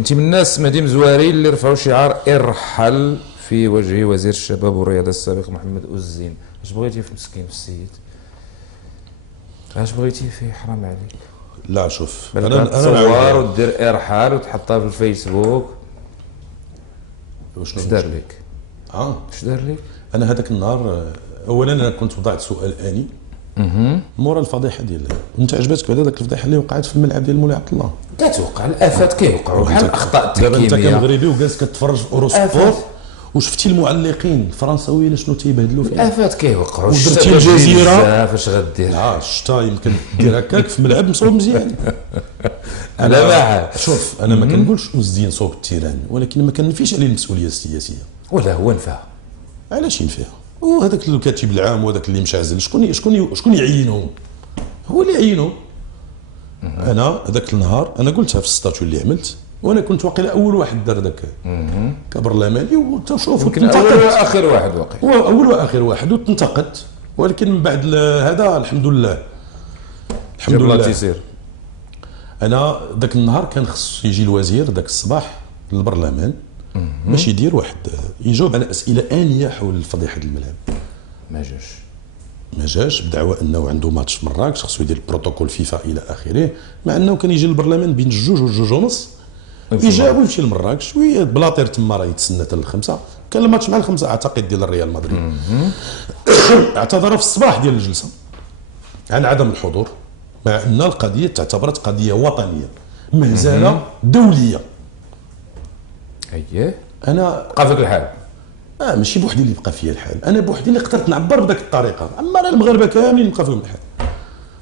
كنتي من الناس مهدي مزواري اللي رفعوا شعار ارحل في وجه وزير الشباب والرياضه السابق محمد أوزين. اش بغيتي في مسكين في السيد؟ اش بغيتي فيه؟ حرام عليك. لا شوف انا تصور ودير ارحال وتحطها في الفيسبوك. واش دار لك؟ واش دار لك؟ انا هذاك النهار اولا انا كنت وضعت سؤال اني مورا الفضيحه ديال انت عجبتك بعدا داك الفضيحه اللي وقعت في الملعب ديال مولاي عبد الله. كتوقع الافات كيوقعوا بحال الاخطاء التحكيميه. دابا انت كمغربي وجالس كتفرج في اورو سبور وشفتي المعلقين الفرنساويين شنو تيبهدلوا فيه. الافات كيوقعوا. ودرتي الجزيره فاش غدير؟ الشتا يمكن دير هكاك في ملعب مصوب مزيان. انا شوف انا ما كنقولش مزيان صوب التيران ولكن ما كنفيش عليه المسؤوليه السياسيه. ولا هو نفع. علاش ينفع؟ وهذاك الكاتب العام وهذاك اللي مشعزل شكون يعينهم؟ هو اللي يعينه. انا هذاك النهار انا قلتها في الستاتيو اللي عملت وانا كنت واقيلا اول واحد دار ذاك كبرلماني وتشوف يمكن اول واخر واحد واقيلا اول واخر واحد وتنتقدت ولكن من بعد هذا الحمد لله تيسير. انا ذاك النهار كان خص يجي الوزير ذاك الصباح للبرلمان باش يدير واحد يجاوب على اسئله انيه حول فضيحه الملعب. ما جاش بدعوى انه عنده ماتش في مراكش خصو يدير البروتوكول فيفا الى اخره، مع انه كان يجي للبرلمان بين الجوج والجوج ونص يجاوب ويمشي لمراكش بلاطير تما راه يتسنى حتى الخمسه. كان الماتش مع الخمسه اعتقد ديال الريال مدريد. اعتذر في الصباح ديال الجلسه عن عدم الحضور مع ان القضيه تعتبرت قضيه وطنيه مهزله دوليه. اييه انا بقى فيك الحال. ماشي بوحدي اللي بقى فيا الحال، انا بوحدي اللي قدرت نعبر بداك الطريقه، اما المغاربه كاملين بقى فيهم الحال.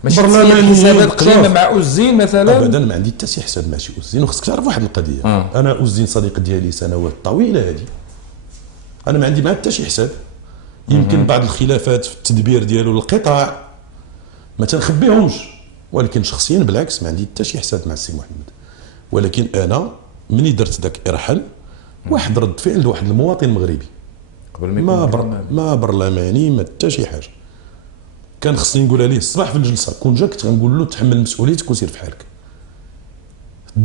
ماشي حسابات قديمه مع أوزين مثلا؟ ابدا ما عندي حتى شي حساب مع شي أوزين. وخصك تعرف واحد القضيه انا أوزين صديق ديالي سنوات طويله هذه، انا ما عندي معاه حتى شي حساب. يمكن بعض الخلافات في التدبير ديالو للقطاع ما تنخبيهمش، ولكن شخصيا بالعكس ما عندي حتى شي حساب مع السي محمد. ولكن انا مني درت ذاك ارحل واحد رد فعل لواحد المواطن مغربي قبل ما برلماني ما حتى شي حاجه كان خصني نقولها ليه الصباح في الجلسه. كون جا كنت غنقول له تحمل مسؤوليتك وسير في حالك.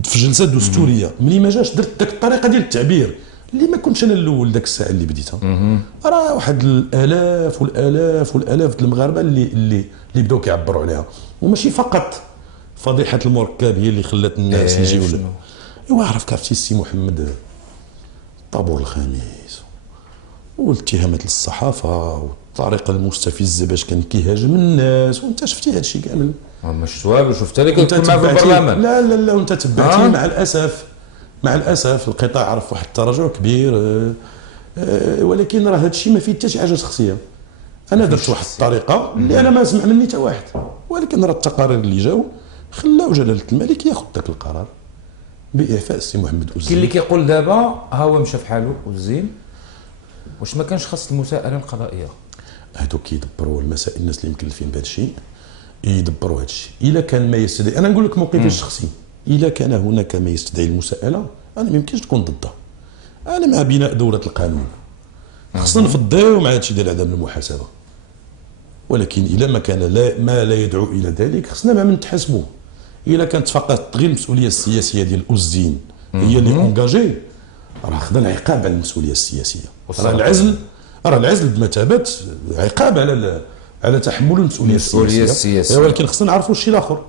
في جلسه دستوريه مني ما جاش درت داك الطريقه ديال التعبير اللي ما كنتش انا الاول داك الساعه اللي بديتها. راه واحد الالاف والالاف والالاف ديال المغاربه اللي بداو كيعبروا عليها، وماشي فقط فضيحه المركب هي اللي خلات الناس يجيو له. ايوا عرفتي السي محمد الطابور الخامس والاتهامات للصحافه والطريقه المستفزه باش كان كيهاجم الناس، وانت شفتي هذا الشيء كامل. ما شفتوها شفتها لك كنت معاه في البرلمان. لا وانت تبعتي. مع الاسف القطاع عرف واحد التراجع كبير. ولكن راه هذا الشيء ما فيه حتى شي حاجه شخصيه. انا درت واحد الطريقه اللي انا ما سمع مني حتى واحد، ولكن راه التقارير اللي جاو خلاو جلاله الملك ياخذ ذاك القرار باعفاء السي محمد أوزين. كاين اللي كيقول دابا ها هو مشى في حاله أوزين، واش ما كانش خاص المساءله القضائيه؟ هادو كيدبروا المسائل، الناس اللي مكلفين بهذا الشيء يدبروا هذا الشيء. الا كان ما يستدعي، انا نقول لك موقفي الشخصي، الا كان هناك ما يستدعي المساءله انا ما يمكنش تكون ضدها. انا مع بناء دوله القانون، خصنا نفضيو مع هذا الشيء ديال عدم المحاسبه، ولكن الا ما كان ما لا يدعو الى ذلك خصنا ما نتحاسبوا. الا كانت فقط غير المسؤوليه السياسيه ديال أوزين هي اللي اونجاجي، راه خدا العقاب على المسؤوليه السياسيه. راه العزل بمثابه عقاب على تحمل المسؤوليه السياسيه. ولكن خصنا نعرفوا الشيء الاخر،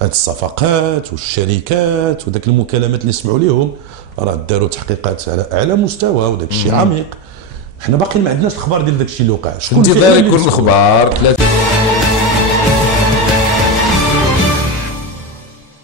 هاد الصفقات والشركات وداك المكالمات اللي سمعوا لهم راه داروا تحقيقات على اعلى مستوى، وداك الشيء عميق. حنا باقيين ما عندناش الخبر ديال داك الشيء اللي وقع. شكون انتظار يكون الخبر؟